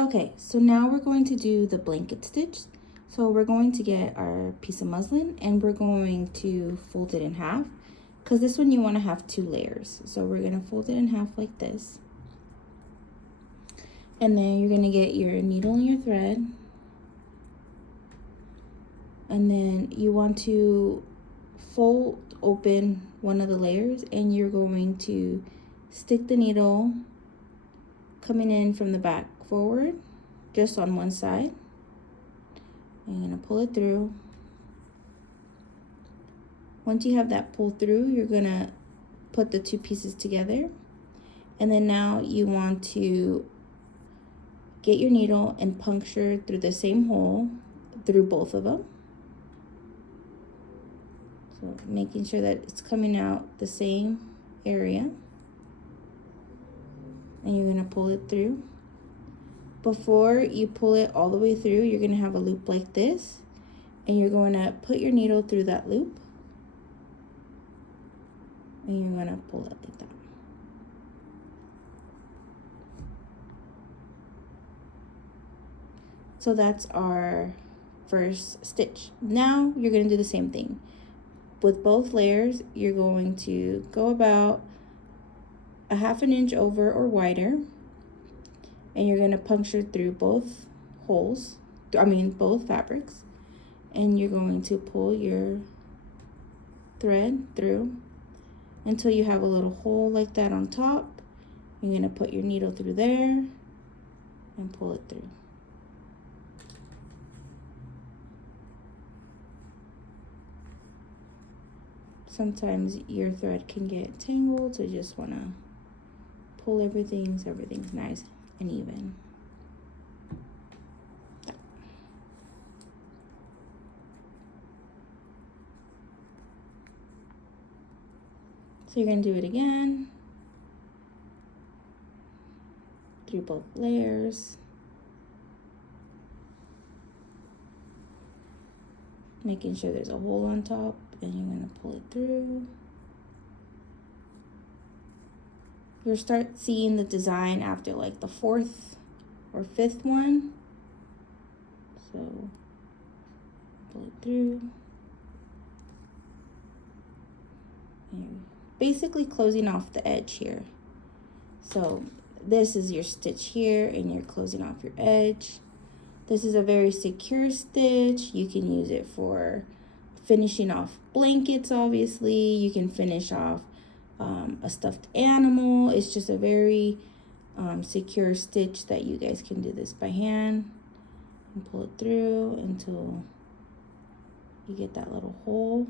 Okay, so now we're going to do the blanket stitch. So we're going to get our piece of muslin and we're going to fold it in half, because this one you want to have 2 layers. So we're going to fold it in half like this. And then you're going to get your needle and your thread. And then you want to fold open one of the layers and you're going to stick the needle coming in from the back forward, just on one side. I'm going to pull it through. Once you have that pulled through, you're going to put the 2 pieces together. And then now you want to get your needle and puncture through the same hole through both of them. So making sure that it's coming out the same area. And you're going to pull it through. Before you pull it all the way through, you're going to have a loop like this, and you're going to put your needle through that loop, and you're going to pull it like that. So that's our first stitch. Now you're going to do the same thing. With both layers, you're going to go about a 1/2 inch over or wider, and you're going to puncture through both holes, both fabrics, and you're going to pull your thread through until you have a little hole like that on top. You're going to put your needle through there and pull it through. Sometimes your thread can get tangled, so you just want to pull everything so everything's nice and even. So you're going to do it again through both layers. Making sure there's a hole on top, and you're going to pull it through. You'll start seeing the design after like the 4th or 5th one. So pull it through. And you're basically closing off the edge here. So this is your stitch here, and you're closing off your edge. This is a very secure stitch. You can use it for finishing off blankets, obviously. You can finish off a stuffed animal. It's just a very secure stitch that you guys can do this by hand and pull it through until you get that little hole.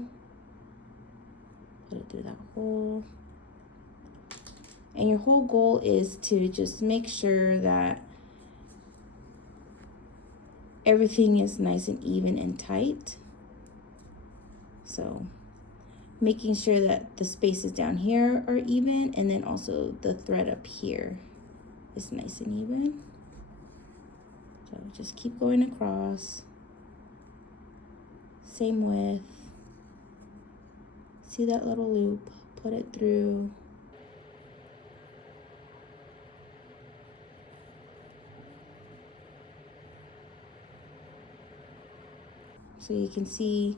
Put it through that hole. And your whole goal is to just make sure that everything is nice and even and tight. So making sure that the spaces down here are even, and then also the thread up here is nice and even. So just keep going across. Same width. See that little loop, put it through. So you can see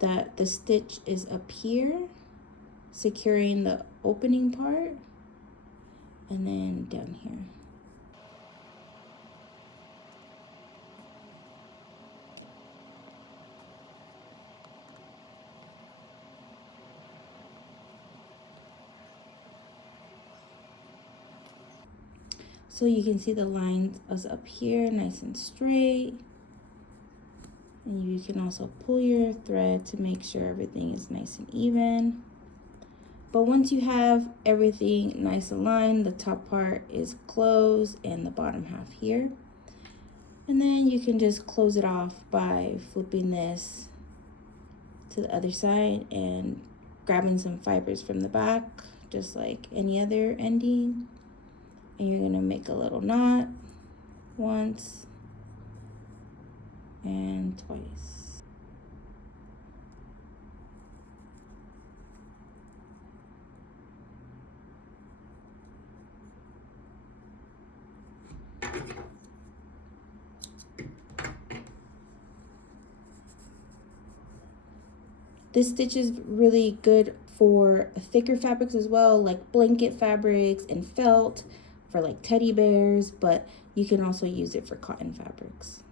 that the stitch is up here, securing the opening part, and then down here. So you can see the lines is up here, nice and straight. And you can also pull your thread to make sure everything is nice and even. But once you have everything nice aligned, the top part is closed and the bottom half here. And then you can just close it off by flipping this to the other side and grabbing some fibers from the back, just like any other ending. And you're gonna make a little knot once and twice. This stitch is really good for thicker fabrics as well, like blanket fabrics and felt for like teddy bears, but you can also use it for cotton fabrics.